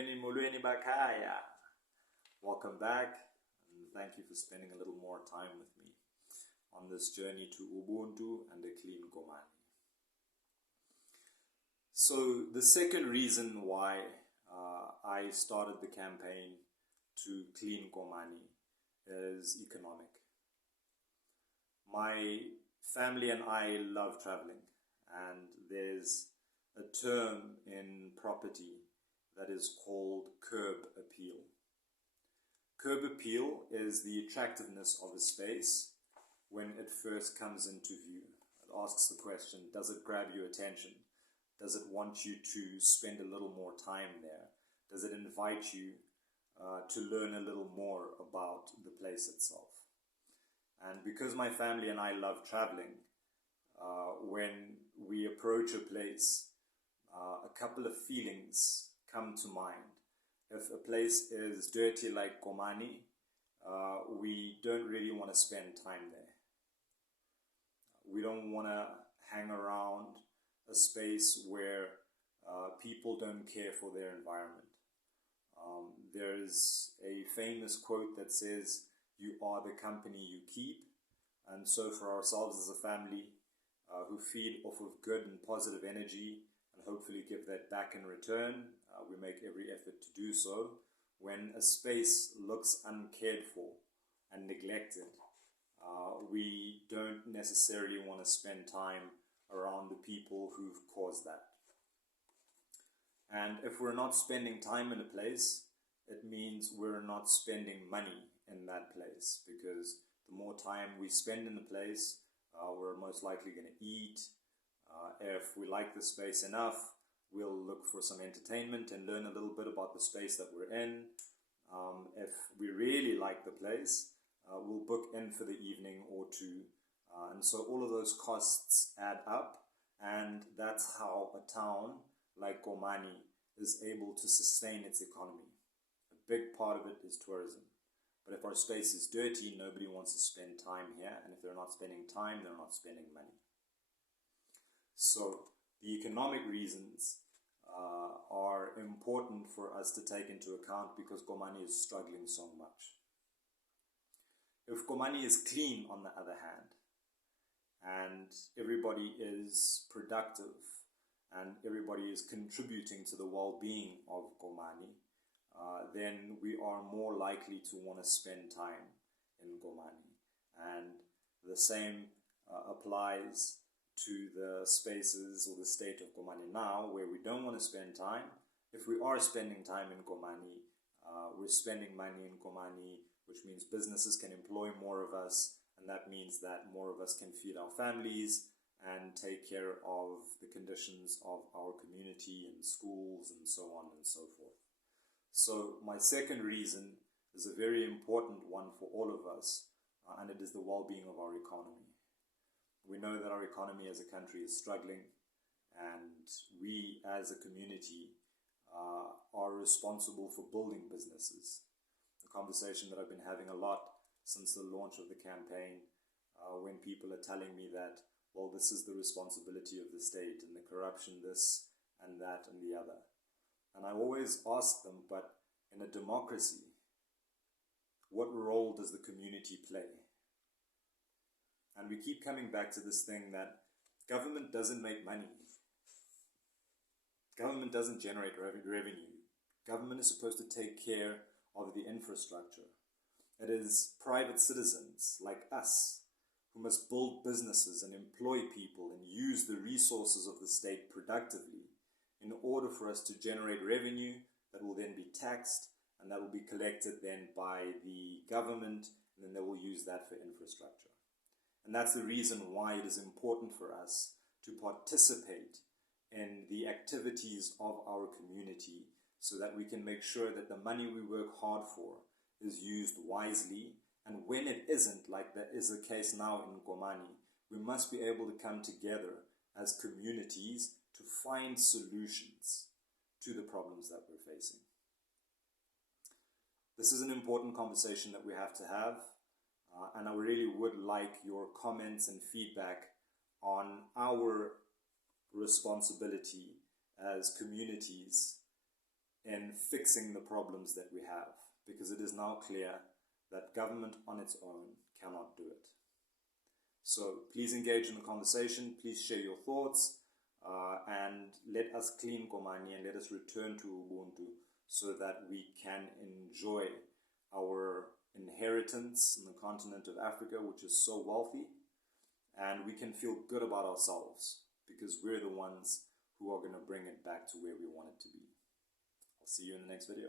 Molweni Bakaya. Welcome back, and thank you for spending a little more time with me on this journey to Ubuntu and a clean Komani. So the second reason why I started the campaign to clean Komani is economic. My family and I love traveling, and there's a term in property that is called curb appeal. Curb appeal is the attractiveness of a space when it first comes into view. It asks the question, does it grab your attention? Does it want you to spend a little more time there? Does it invite you to learn a little more about the place itself? And because my family and I love traveling, when we approach a place, a couple of feelings come to mind. If a place is dirty like Komani, we don't really want to spend time there. We don't want to hang around a space where people don't care for their environment. There's a famous quote that says, "You are the company you keep." And so for ourselves as a family who feed off of good and positive energy and hopefully give that back in return, we make every effort to do so. When a space looks uncared for and neglected, we don't necessarily want to spend time around the people who've caused that. And if we're not spending time in a place, it means we're not spending money in that place, because the more time we spend in the place, we're most likely going to eat. If we like the space enough, we'll look for some entertainment and learn a little bit about the space that we're in. If we really like the place, we'll book in for the evening or two. And so all of those costs add up, and that's how a town like Komani is able to sustain its economy. A big part of it is tourism. But if our space is dirty, nobody wants to spend time here, and if they're not spending time, they're not spending money. So the economic reasons are important for us to take into account, because Komani is struggling so much. If Komani is clean, on the other hand, and everybody is productive and everybody is contributing to the well-being of Komani, then we are more likely to want to spend time in Komani. And the same applies to the spaces or the state of Komani now, where we don't want to spend time. If we are spending time in Komani, we're spending money in Komani, which means businesses can employ more of us, and that means that more of us can feed our families and take care of the conditions of our community and schools and so on and so forth. So my second reason is a very important one for all of us, and it is the well-being of our economy. We know that our economy as a country is struggling, and we as a community are responsible for building businesses. A conversation that I've been having a lot since the launch of the campaign, when people are telling me that, well, this is the responsibility of the state, and the corruption, this and that and the other. And I always ask them, but in a democracy, what role does the community play? And we keep coming back to this thing that government doesn't make money. Government doesn't generate revenue. Government is supposed to take care of the infrastructure. It is private citizens like us who must build businesses and employ people and use the resources of the state productively in order for us to generate revenue that will then be taxed, and that will be collected then by the government, and then they will use that for infrastructure. And that's the reason why it is important for us to participate in the activities of our community, so that we can make sure that the money we work hard for is used wisely. And when it isn't, like that is the case now in Komani, we must be able to come together as communities to find solutions to the problems that we're facing. This is an important conversation that we have to have, and I really would like your comments and feedback on our responsibility as communities in fixing the problems that we have, because it is now clear that government on its own cannot do it. So please engage in the conversation, please share your thoughts, and let us clean Komani and let us return to Ubuntu so that we can enjoy our inheritance in the continent of Africa, which is so wealthy, and we can feel good about ourselves because we're the ones who are going to bring it back to where we want it to be. I'll see you in the next video.